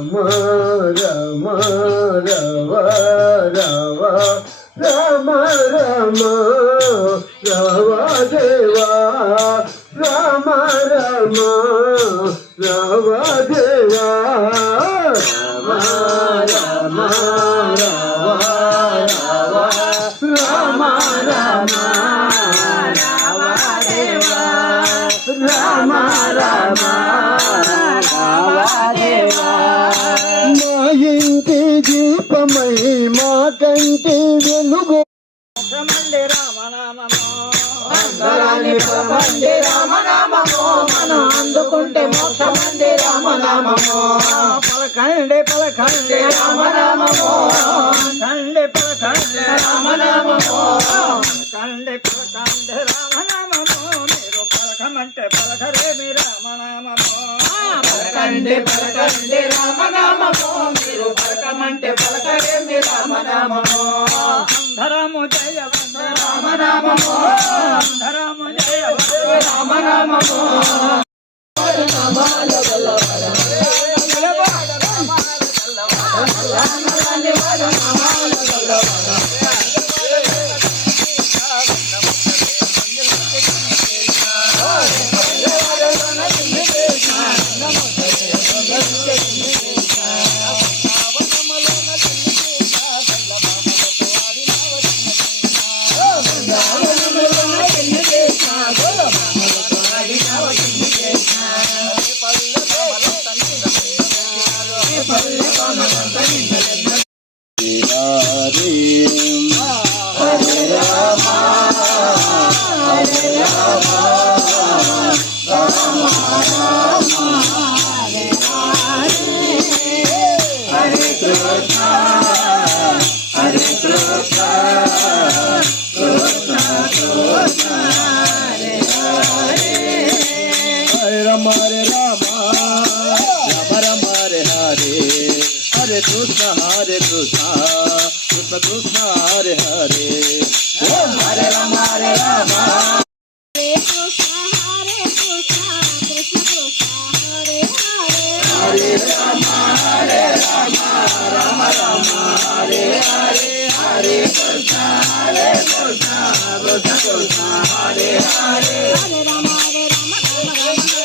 రమ రమ రవ రవ రమ రమ రవ దేవా రమ రమ రవ దేవా రమ రమ రవ రవ రమ రమ రవ దేవా రమ రమ రవ దేవా మా ఇంటి దీపమై మా కంటి వెలుగు మండే రామనామమో అందరాన్ని మండే రామనామమో మనం అందుకుంటే మోక్షమండే రామనామమో పలకండే పలకండే రామనామమో కండే పలకండే రామనామమో కండే పలకండే రామనామమో మీరు పలకమంటే పలకరే మీ రామనామమో పలకండే పలకండే రామనామమో మీరు పలకమంటే పలకరే మీ రామనామమో ధరము జయ రామనామమో ధరము జయ రామనామమో Hare Krishna, Krishna Krishna, Hare Hare, Hare Rama, Hare Rama, Hare Krishna, Krishna Krishna, Hare Hare, Hare Rama, Rama Rama, Hare Hare, Hare Krishna, Krishna Krishna, Hare Hare, Hare Rama, Rama Rama.